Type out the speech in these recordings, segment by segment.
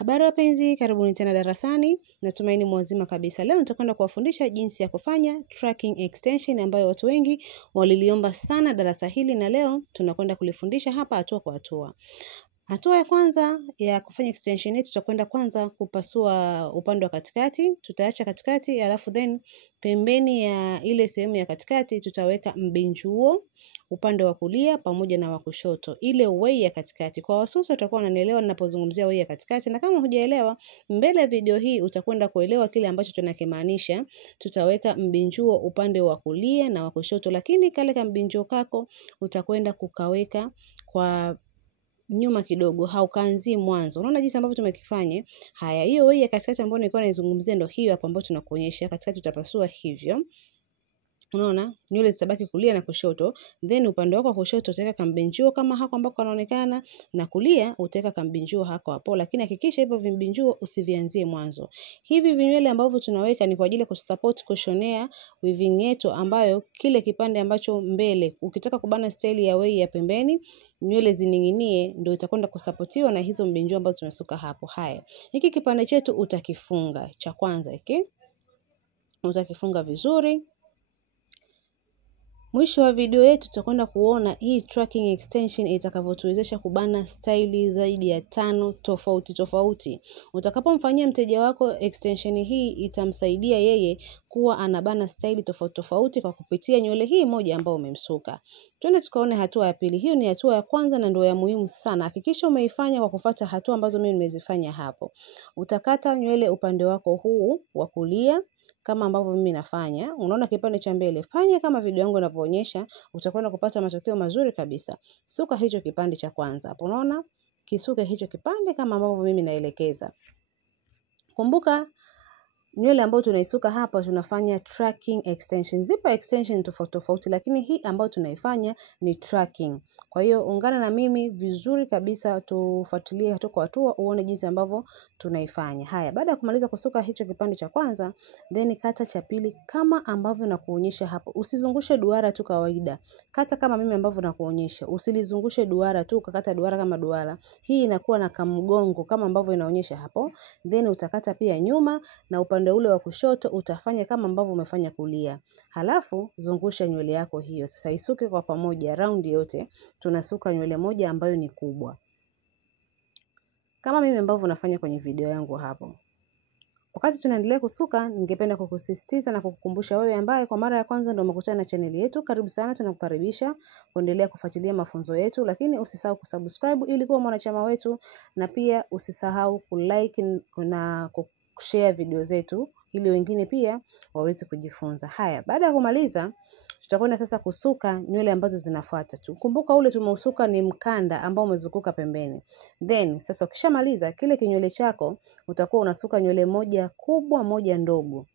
Habari wapenzi, karibuni tena darasani. Natumaini mwazima kabisa. Leo nitakwenda kuwafundisha jinsi ya kufanya tracking extension ambayo watu wengi waliliomba sana darasa hili, na leo tunakwenda kulifundisha hapa hatua kwa hatua. Hatua ya kwanza ya kufanya extension yetu, tutakwenda kwanza kupasua upande wa katikati. Tutaacha katikati, alafu then pembeni ya ile sehemu ya katikati tutaweka mbinjuo upande wa kulia pamoja na wa kushoto, ile way ya katikati. Kwa wasusi utakuwa unanielewa ninapozungumzia way ya katikati, na kama hujaelewa, mbele ya video hii utakwenda kuelewa kile ambacho tunakimaanisha. Tutaweka mbinjuo upande wa kulia na wa kushoto, lakini kale ka mbinjuo kako utakwenda kukaweka kwa nyuma kidogo, haukaanzi mwanzo. Unaona jinsi ambavyo tumekifanya? Haya, hiyo way ya katikati ambayo nilikuwa naizungumzia ndio hiyo hapo ambayo tunakuonyesha. Katikati tutapasua hivyo. Unaona, nywele zitabaki kulia na kushoto, then upande wako kushoto utaweka kambinjuo kama hako ambako kanaonekana, na kulia utaweka kambinjuo hako hapo, lakini hakikisha hivyo vimbinjuo usivianzie mwanzo. Hivi vinywele ambavyo tunaweka ni kwa ajili ya kusupport kushonea weaving yetu, ambayo kile kipande ambacho mbele ukitaka kubana style ya way ya pembeni nywele zininginie, ndio itakwenda kusupportiwa na hizo mbinjuo ambazo tumesuka hapo. Haya, hiki kipande chetu utakifunga. Cha kwanza hiki utakifunga vizuri. Mwisho wa video yetu tutakwenda kuona hii tracking extension itakavyotuwezesha kubana style zaidi ya 5 tofauti. Utakapomfanyia mteja wako extension hii, itamsaidia yeye kuwa anabana style tofauti kwa kupitia nywele hii moja ambayo umemsuka. Twende tukaone hatua ya pili. Hiyo ni hatua ya kwanza na ndio ya muhimu sana. Hakikisha umeifanya kwa kufuata hatua ambazo mimi nimezifanya hapo. Utakata nywele upande wako huu wa kulia kama ambavyo mimi nafanya. Unaona kipande cha mbele, fanya kama video yangu inavyoonyesha, utakwenda kupata matokeo mazuri kabisa. Suka hicho kipande cha kwanza. Hapo unaona? Kisuke hicho kipande kama ambavyo mimi naelekeza. Kumbuka nywele ambayo tunaisuka hapa tunafanya tracking extension. Zipo extension tofauti, lakini hii ambayo tunaifanya ni tracking. Kwa hiyo ungana na mimi vizuri kabisa, tufuatilie hatua kwa hatua uone jinsi ambavyo tunaifanya. Haya, baada ya kumaliza kusuka hicho kipande cha kwanza, then kata cha pili kama ambavyo nakuonyesha hapo. Usizungushe duara tu kawaida. Kata kama mimi ambavyo nakuonyesha. Usilizungushe duara tu, ukakata duara kama duara. Hii inakuwa na kamgongo kama ambavyo inaonyesha hapo. Then utakata pia nyuma, na upande ule wa kushoto utafanya kama ambavyo umefanya kulia. Halafu zungusha nywele yako hiyo. Sasa isuke kwa pamoja round yote. Tunasuka nywele moja ambayo ni kubwa, kama mimi ambavyo nafanya kwenye video yangu hapo. Wakati tunaendelea kusuka, ningependa kukusisitiza na kukukumbusha wewe ambaye kwa mara ya kwanza ndio umekutana na channel yetu, karibu sana, tunakukaribisha kuendelea kufuatilia mafunzo yetu, lakini usisahau kusubscribe ili kuwa mwanachama wetu, na pia usisahau kulike na kushare video zetu ili wengine pia waweze kujifunza. Haya, baada ya kumaliza tutakwenda sasa kusuka nywele ambazo zinafuata tu. Kumbuka ule tumeusuka ni mkanda ambao umezunguka pembeni. Then sasa ukishamaliza kile kinywele chako utakuwa unasuka nywele moja kubwa moja ndogo.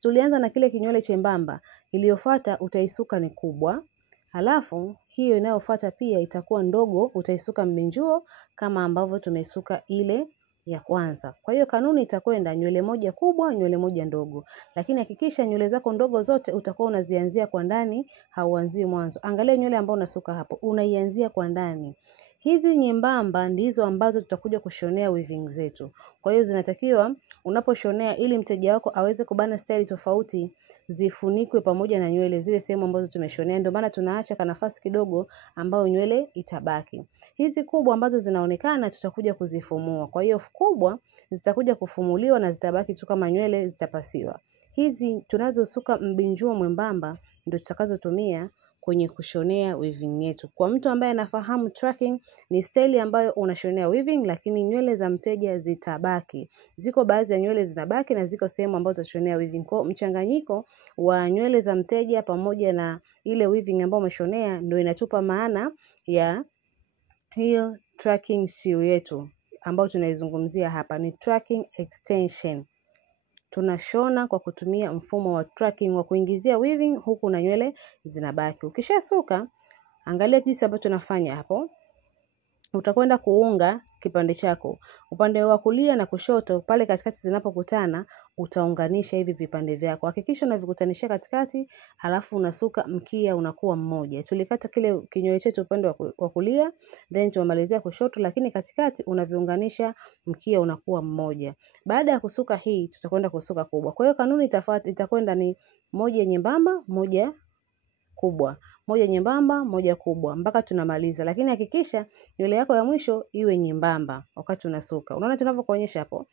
Tulianza na kile kinywele chembamba, iliyofuata utaisuka ni kubwa. Halafu hiyo inayofuata pia itakuwa ndogo, utaisuka mbinjuo kama ambavyo tumesuka ile ya kwanza. Kwa hiyo kanuni itakwenda nywele moja kubwa, nywele moja ndogo. Lakini hakikisha nywele zako ndogo zote utakuwa unazianzia kwa ndani, hauanzii mwanzo. Angalia nywele ambayo unasuka hapo, unaianzia kwa ndani. Hizi nyembamba ndizo ambazo tutakuja kushonea weaving zetu. Kwa hiyo zinatakiwa unaposhonea, ili mteja wako aweze kubana style tofauti, zifunikwe pamoja na nywele zile sehemu ambazo tumeshonea. Ndio maana tunaacha kanafasi kidogo ambao nywele itabaki. Hizi kubwa ambazo zinaonekana tutakuja kuzifumua. Kwa hiyo kubwa zitakuja kufumuliwa na zitabaki tu kama nywele zitapasiwa. Hizi tunazosuka mbinjuo mwembamba ndio tutakazotumia kwenye kushonea weaving yetu. Kwa mtu ambaye anafahamu tracking, ni style ambayo unashonea weaving lakini nywele za mteja zitabaki. Ziko baadhi ya nywele zinabaki na ziko sehemu ambazo tutashonea weaving. Kwa mchanganyiko wa nywele za mteja pamoja na ile weaving ambayo umeshonea ndio inatupa maana ya hiyo tracking sew yetu ambayo tunaizungumzia hapa. Ni tracking extension. Tunashona kwa kutumia mfumo wa tracking wa kuingizia weaving huku na nywele zinabaki. Ukishasuka, angalia jinsi ambavyo tunafanya hapo. utakwenda kuunga kipande chako. Upande wa kulia na kushoto pale katikati zinapokutana utaunganisha hivi vipande vyako. Hakikisha unavikutanishia katikati, alafu unasuka mkia unakuwa mmoja. Tulikata kile kinywele chetu upande wa kulia, then tumalizia kushoto, lakini katikati unaviunganisha mkia unakuwa mmoja. Baada ya kusuka hii tutakwenda kusuka kubwa. Kwa hiyo kanuni itakwenda ni moja nyembamba, moja kubwa. Moja nyembamba, moja kubwa. Mpaka tunamaliza. Lakini hakikisha nywele yako ya mwisho iwe nyembamba wakati unasuka. Unaona tunavyokuonyesha hapo?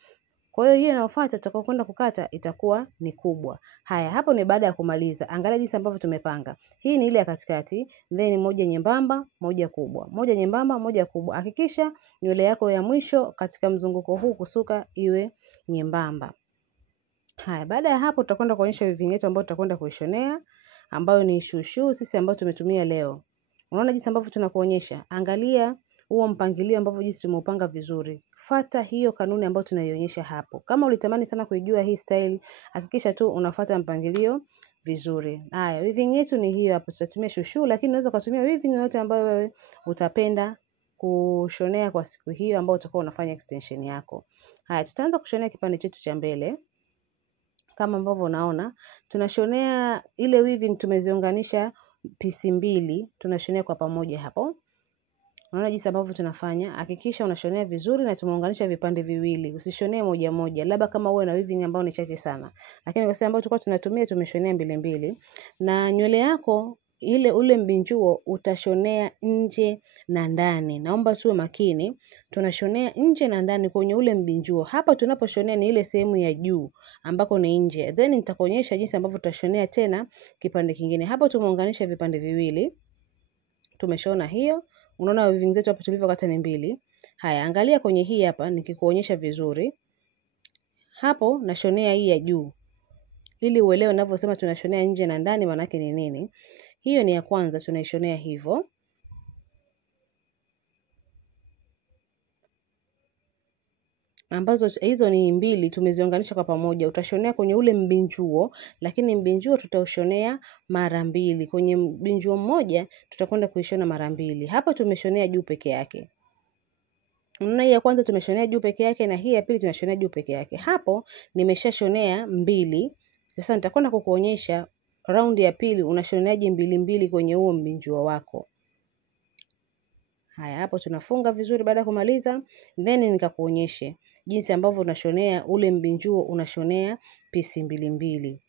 Kwa hiyo hiyo inayofuata tutakayokwenda kukata itakuwa ni kubwa. Haya, hapo ni baada ya kumaliza. Angalia jinsi ambavyo tumepanga. Hii ni ile ya katikati, then moja nyembamba, moja kubwa. Moja nyembamba, moja kubwa. Hakikisha nywele yako ya mwisho katika mzunguko huu kusuka iwe nyembamba. Haya, baada ya hapo tutakwenda kuonyesha weaving yetu ambayo tutakwenda kuishonea, ambayo ni shushu sisi ambayo tumetumia leo. Unaona jinsi ambavyo tunakuonyesha. Angalia huo mpangilio ambavyo jinsi tumeupanga vizuri. Fuata hiyo kanuni ambayo tunaionyesha hapo. Kama ulitamani sana kuijua hii style, hakikisha tu unafuata mpangilio vizuri. Haya, weaving yetu ni hiyo hapo. Tutatumia shushu, lakini unaweza kutumia weaving yoyote ambayo wewe utapenda kushonea kwa siku hiyo ambayo utakuwa unafanya extension yako. Haya, tutaanza kushonea kipande chetu cha mbele. Kama ambavyo unaona, tunashonea ile weaving tumeziunganisha pisi mbili, tunashonea kwa pamoja hapo. Unaona jinsi ambavyo tunafanya. Hakikisha unashonea vizuri na tumeunganisha vipande viwili. Usishonee moja moja. Labda kama uwe na weaving ambayo ni chache sana. Lakini kwa sababu tulikuwa tunatumia tumeshonea mbili mbili. Na nywele yako ule mbinjuo utashonea nje na ndani. Naomba tuwe makini. Tunashonea nje na ndani kwenye ule mbinjuo. Hapa tunaposhonea ni ile sehemu ya juu ambako ni nje. Then nitakuonyesha jinsi ambavyo tutashonea tena kipande kingine. Hapo tumeunganisha vipande viwili. Tumeshona hiyo. Unaona weaving zetu hapa tulivyokata ni mbili. Haya, angalia kwenye hii hapa nikikuonyesha vizuri. Hapo nashonea hii ya juu. Ili uelewe ninavyosema tunashonea nje na ndani maana yake ni nini. Hiyo ni ya kwanza tunaishonea hivyo. Ambazo hizo ni mbili tumeziunganisha kwa pamoja. Utashonea kwenye ule mbinjuo, lakini mbinjuo tutaushonea mara mbili. Kwenye mbinjuo mmoja tutakwenda kuishona mara mbili. Hapa tumeshonea juu peke yake. Unaona hii ya kwanza tumeshonea juu peke yake na hii ya pili tunashonea juu peke yake. Hapo nimeshashonea mbili. Sasa nitakwenda kukuonyesha raundi ya pili unashoneaje mbili mbili kwenye huo mbinjuo wako. Haya, hapo tunafunga vizuri baada ya kumaliza, then nikakuonyeshe jinsi ambavyo unashonea ule mbinjuo unashonea pisi mbili mbili.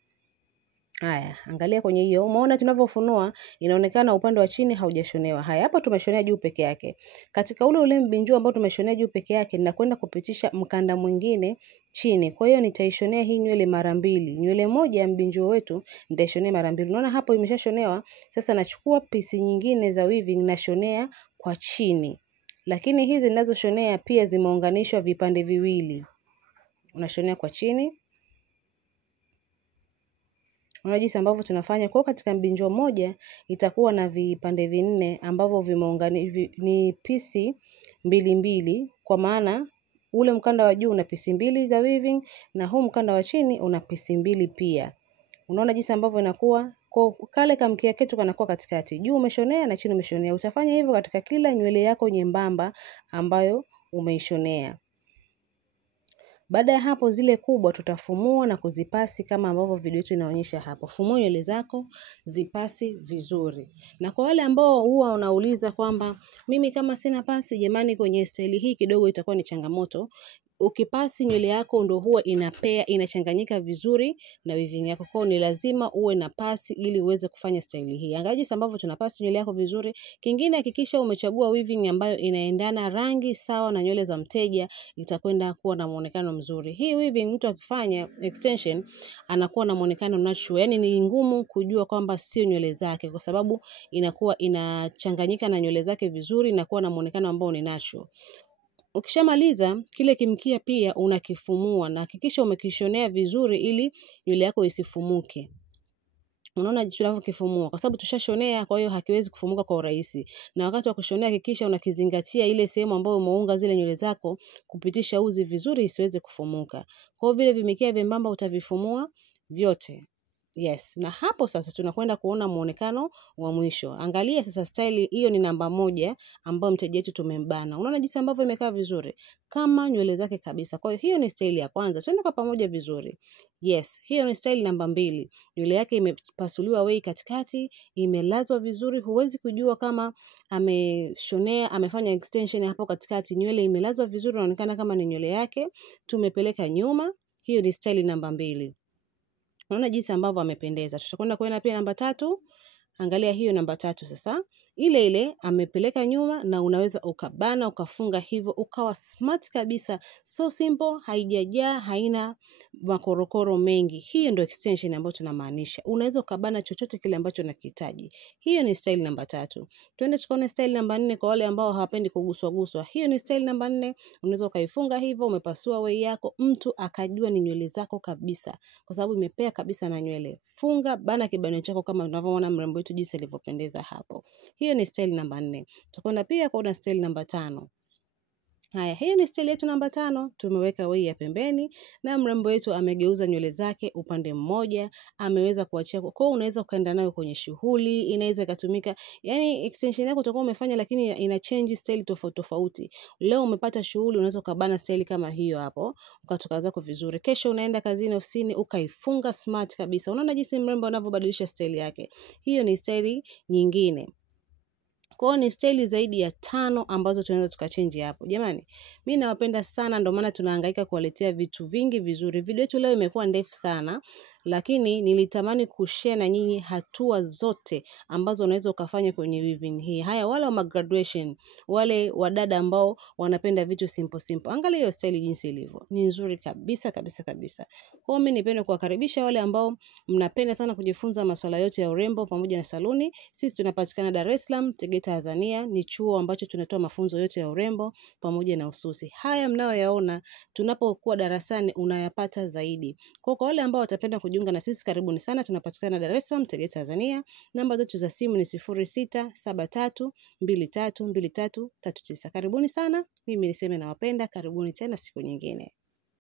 Haya, angalia kwenye hiyo. Umeona tunavyofunua inaonekana upande wa chini haujashonewa. Haya, hapo tumeshonea juu peke yake. Katika ule mbinjuo ambao tumeshonea juu peke yake ninakwenda kupitisha mkanda mwingine chini. Kwa hiyo nitaishonea hii nywele mara mbili. Nywele moja ya mbinjuo wetu nitaishonea mara mbili. Unaona hapo imeshashonewa. Sasa nachukua pisi nyingine za weaving nashonea kwa chini. Lakini hizi ninazoshonea pia zimeunganishwa vipande viwili. Unashonea kwa chini. Unaona jinsi ambavyo tunafanya. Kwa katika mbinjuo moja itakuwa na vipande vinne ambavyo vimeunganishwa ni pisi mbili mbili, kwa maana ule mkanda wa juu una pisi mbili za weaving na huu mkanda wa chini una pisi mbili pia. Unaona jinsi ambavyo inakuwa. Kwa kale kamkia ketu kanakuwa katikati. Juu umeshonea na chini umeshonea. Utafanya hivyo katika kila nywele yako nyembamba ambayo umeishonea. Baada ya hapo zile kubwa tutafumua na kuzipasi kama ambavyo video yetu inaonyesha hapo. Fumua nywele zako, zipasi vizuri. Na kwa wale ambao huwa unauliza kwamba mimi kama sina pasi jamani kwenye style hii kidogo itakuwa ni changamoto. Ukipasi nywele yako ndo huwa inachanganyika vizuri na weaving yako. Kwa ni lazima uwe na pasi ili uweze kufanya style hii. Angalia jinsi ambavyo tunapasi nywele yako vizuri. Kingine hakikisha umechagua weaving ambayo inaendana rangi sawa na nywele za mteja, itakwenda kuwa na muonekano mzuri. Hii weaving mtu akifanya extension anakuwa na muonekano natural. Yaani ni ngumu kujua kwamba sio nywele zake kwa sababu inakuwa inachanganyika na nywele zake vizuri na kuwa na muonekano ambao ni natural. Ukishamaliza kile kimkia pia unakifumua na hakikisha umekishonea vizuri ili nywele yako isifumuke. Unaona tunavyokifumua kwa sababu tushashonea, kwa hiyo hakiwezi kufumuka kwa urahisi. Na wakati wa kushonea hakikisha unakizingatia ile sehemu ambayo umeunga zile nywele zako kupitisha uzi vizuri isiweze kufumuka. Kwa hiyo vile vimikia vyembamba utavifumua vyote Yes, na hapo sasa tunakwenda kuona muonekano wa mwisho. Angalia sasa style hiyo ni namba 1 ambayo mteja wetu tumembana. Unaona jinsi ambavyo imekaa vizuri kama nywele zake kabisa. Kwa hiyo ni style ya kwanza. Twende kwa pamoja vizuri. Yes, hiyo ni style namba 2. Nywele yake imepasuliwa wei katikati, imelazwa vizuri. Huwezi kujua kama ameshonea, amefanya extension hapo katikati. Nywele imelazwa vizuri, inaonekana kama ni nywele yake. Tumepeleka nyuma. Hiyo ni style namba 2. Unaona jinsi ambavyo amependeza. Tutakwenda kuona pia namba 3. Angalia hiyo namba 3 sasa. Ile amepeleka nyuma na unaweza ukabana, ukafunga hivyo, ukawa smart kabisa. So simple, haijajaa, haina makorokoro mengi. Hiyo ndio extension ambayo tunamaanisha. Unaweza ukabana chochote kile ambacho unakihitaji. Hiyo ni style namba 3. Twende tukaone style namba 4 kwa wale ambao hawapendi kuguswa. Hiyo ni style namba 4. Unaweza ukaifunga hivyo, umepasua wei yako, mtu akajua ni nywele zako kabisa. Kwa sababu imepea kabisa na nywele. Funga, bana kibanio chako kama unavyoona mrembo wetu jinsi alivyopendeza hapo. Hiyo ni style namba 4. Tutakwenda pia kuona style namba 5. Haya, hiyo ni style yetu namba 5. Tumeweka wei ya pembeni na mrembo wetu amegeuza nywele zake upande mmoja, ameweza kuachia. Kwa hiyo unaweza ukaenda nayo kwenye shughuli, inaweza ikatumika. Yaani extension yako utakuwa umefanya lakini ina change style tofauti. Leo umepata shughuli, unaweza ukabana style kama hiyo hapo, ukatoka zako vizuri. Kesho unaenda kazini, ofisini, ukaifunga smart kabisa. Unaona jinsi mrembo anavyobadilisha style yake. Hiyo ni style nyingine. Kwa hiyo ni style zaidi ya 5 ambazo tunaweza tukachange hapo. Jamani, mimi nawapenda sana, ndio maana tunahangaika kuwaletea vitu vingi vizuri. Video yetu leo imekuwa ndefu sana, lakini nilitamani kushare na nyinyi hatua zote ambazo unaweza ukafanya kwenye weaving hii. Haya, wale wa graduation, wale wadada ambao wanapenda vitu simple. Angalia hiyo style jinsi ilivyo. Ni nzuri kabisa. Kwa hiyo mimi nipende kuwakaribisha wale ambao mnapenda sana kujifunza masuala yote ya urembo pamoja na saluni. Sisi tunapatikana Dar es Salaam, Tegeta, Tanzania. Ni chuo ambacho tunatoa mafunzo yote ya urembo pamoja na ususi. Haya mnayoyaona tunapokuwa darasani unayapata zaidi. Kwa wale ambao watapenda kujiunga na sisi, karibuni sana. Tunapatikana Dar es Salaam, Tegeta, Tanzania. Namba zetu za simu ni 0673232339. Karibuni sana. Mimi niseme nawapenda. Karibuni tena siku nyingine.